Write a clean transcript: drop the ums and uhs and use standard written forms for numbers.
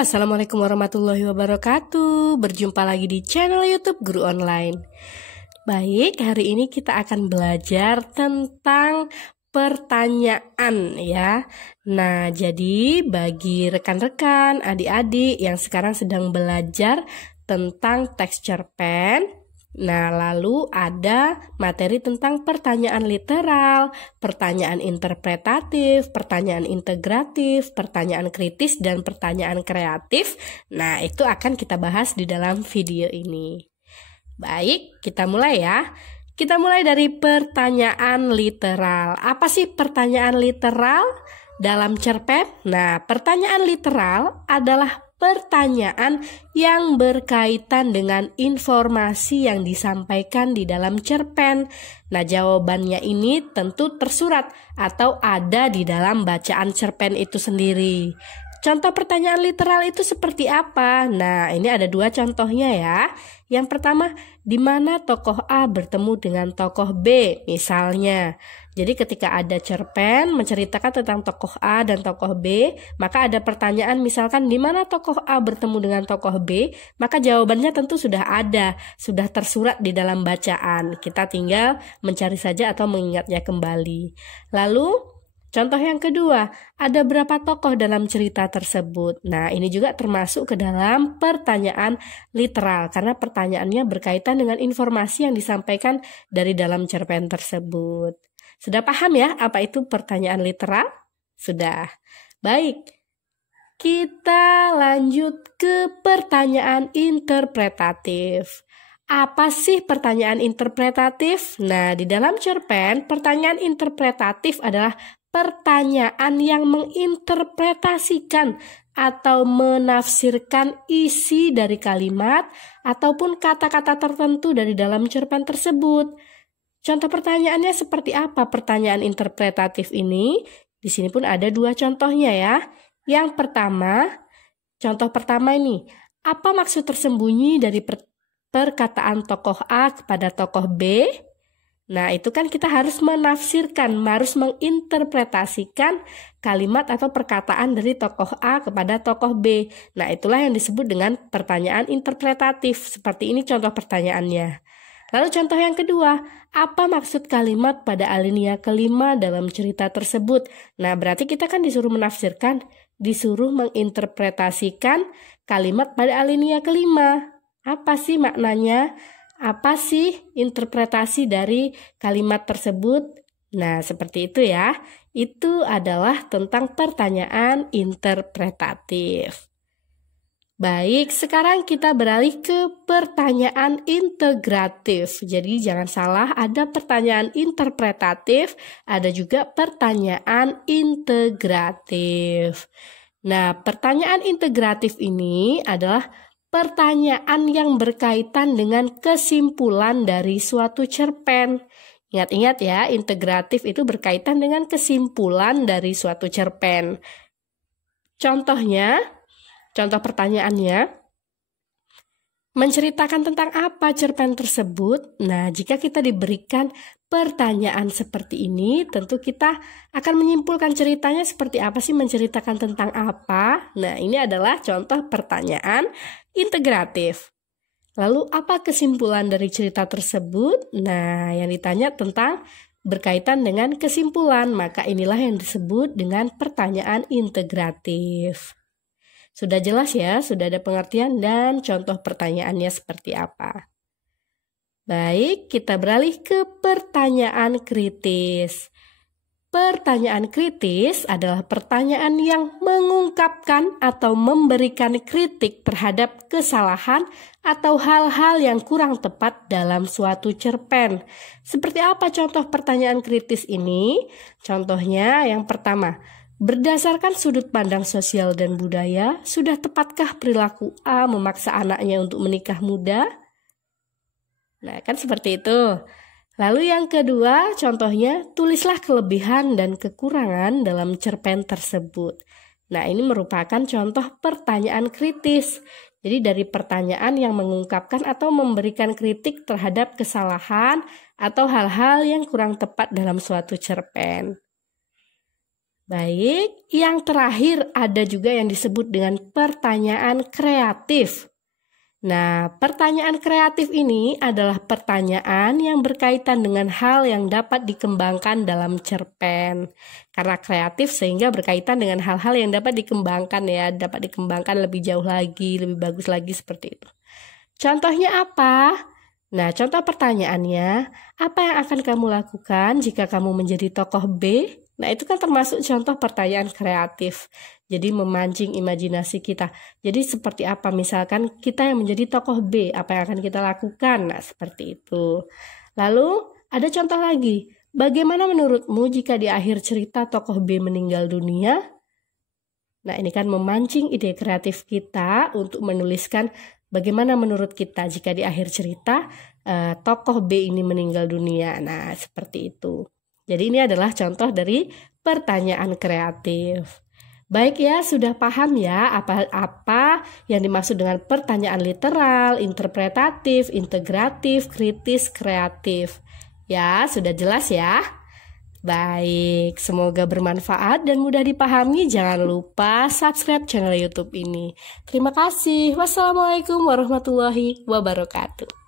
Assalamualaikum warahmatullahi wabarakatuh. Berjumpa lagi di channel YouTube Guru Online. Baik, hari ini kita akan belajar tentang pertanyaan ya. Nah, jadi bagi rekan-rekan, adik-adik yang sekarang sedang belajar tentang teks cerpen, nah, lalu ada materi tentang pertanyaan literal, pertanyaan interpretatif, pertanyaan integratif, pertanyaan kritis, dan pertanyaan kreatif. Nah, itu akan kita bahas di dalam video ini. Baik, kita mulai ya. Kita mulai dari pertanyaan literal. Apa sih pertanyaan literal dalam cerpen? Nah, pertanyaan literal adalah pertanyaan yang berkaitan dengan informasi yang disampaikan di dalam cerpen. Nah, jawabannya ini tentu tersurat atau ada di dalam bacaan cerpen itu sendiri. Contoh pertanyaan literal itu seperti apa? Nah, ini ada dua contohnya ya. Yang pertama, di mana tokoh A bertemu dengan tokoh B misalnya. Jadi ketika ada cerpen menceritakan tentang tokoh A dan tokoh B, maka ada pertanyaan misalkan di mana tokoh A bertemu dengan tokoh B, maka jawabannya tentu sudah ada, sudah tersurat di dalam bacaan. Kita tinggal mencari saja atau mengingatnya kembali. Lalu contoh yang kedua, ada berapa tokoh dalam cerita tersebut? Nah, ini juga termasuk ke dalam pertanyaan literal karena pertanyaannya berkaitan dengan informasi yang disampaikan dari dalam cerpen tersebut. Sudah paham ya apa itu pertanyaan literal? Sudah. Baik, kita lanjut ke pertanyaan interpretatif. Apa sih pertanyaan interpretatif? Nah, di dalam cerpen, pertanyaan interpretatif adalah pertanyaan yang menginterpretasikan atau menafsirkan isi dari kalimat ataupun kata-kata tertentu dari dalam cerpen tersebut. Contoh pertanyaannya seperti apa pertanyaan interpretatif ini? Di sini pun ada dua contohnya ya. Yang pertama, contoh pertama ini, apa maksud tersembunyi dari perkataan tokoh A kepada tokoh B? Nah, itu kan kita harus menafsirkan, harus menginterpretasikan kalimat atau perkataan dari tokoh A kepada tokoh B. Nah, itulah yang disebut dengan pertanyaan interpretatif. Seperti ini contoh pertanyaannya. Lalu contoh yang kedua, apa maksud kalimat pada alinea kelima dalam cerita tersebut? Nah, berarti kita kan disuruh menafsirkan, disuruh menginterpretasikan kalimat pada alinea kelima. Apa sih maknanya? Apa sih interpretasi dari kalimat tersebut? Nah, seperti itu ya. Itu adalah tentang pertanyaan interpretatif. Baik, sekarang kita beralih ke pertanyaan integratif. Jadi jangan salah, ada pertanyaan interpretatif, ada juga pertanyaan integratif. Nah, pertanyaan integratif ini adalah pertanyaan yang berkaitan dengan kesimpulan dari suatu cerpen. Ingat-ingat ya, integratif itu berkaitan dengan kesimpulan dari suatu cerpen. Contoh pertanyaannya, menceritakan tentang apa cerpen tersebut? Nah, jika kita diberikan pertanyaan seperti ini, tentu kita akan menyimpulkan ceritanya seperti apa sih, menceritakan tentang apa. Nah, ini adalah contoh pertanyaan integratif. Lalu, apa kesimpulan dari cerita tersebut? Nah, yang ditanya tentang berkaitan dengan kesimpulan, maka inilah yang disebut dengan pertanyaan integratif. Sudah jelas ya, sudah ada pengertian dan contoh pertanyaannya seperti apa. Baik, kita beralih ke pertanyaan kritis. Pertanyaan kritis adalah pertanyaan yang mengungkapkan atau memberikan kritik terhadap kesalahan atau hal-hal yang kurang tepat dalam suatu cerpen. Seperti apa contoh pertanyaan kritis ini? Contohnya yang pertama, berdasarkan sudut pandang sosial dan budaya, sudah tepatkah perilaku A memaksa anaknya untuk menikah muda? Nah, kan seperti itu. Lalu yang kedua, contohnya, tulislah kelebihan dan kekurangan dalam cerpen tersebut. Nah, ini merupakan contoh pertanyaan kritis. Jadi dari pertanyaan yang mengungkapkan atau memberikan kritik terhadap kesalahan atau hal-hal yang kurang tepat dalam suatu cerpen. Baik, yang terakhir ada juga yang disebut dengan pertanyaan kreatif. Nah, pertanyaan kreatif ini adalah pertanyaan yang berkaitan dengan hal yang dapat dikembangkan dalam cerpen. Karena kreatif sehingga berkaitan dengan hal-hal yang dapat dikembangkan ya, dapat dikembangkan lebih jauh lagi, lebih bagus lagi seperti itu. Contohnya apa? Nah, contoh pertanyaannya, apa yang akan kamu lakukan jika kamu menjadi tokoh B? Nah, itu kan termasuk contoh pertanyaan kreatif. Jadi memancing imajinasi kita. Jadi seperti apa misalkan kita yang menjadi tokoh B, apa yang akan kita lakukan? Nah, seperti itu. Lalu ada contoh lagi. Bagaimana menurutmu jika di akhir cerita tokoh B meninggal dunia? Nah, ini kan memancing ide kreatif kita untuk menuliskan bagaimana menurut kita jika di akhir cerita tokoh B ini meninggal dunia. Nah, seperti itu. Jadi ini adalah contoh dari pertanyaan kreatif. Baik ya, sudah paham ya apa yang dimaksud dengan pertanyaan literal, interpretatif, integratif, kritis, kreatif. Ya, sudah jelas ya? Baik, semoga bermanfaat dan mudah dipahami. Jangan lupa subscribe channel YouTube ini. Terima kasih. Wassalamualaikum warahmatullahi wabarakatuh.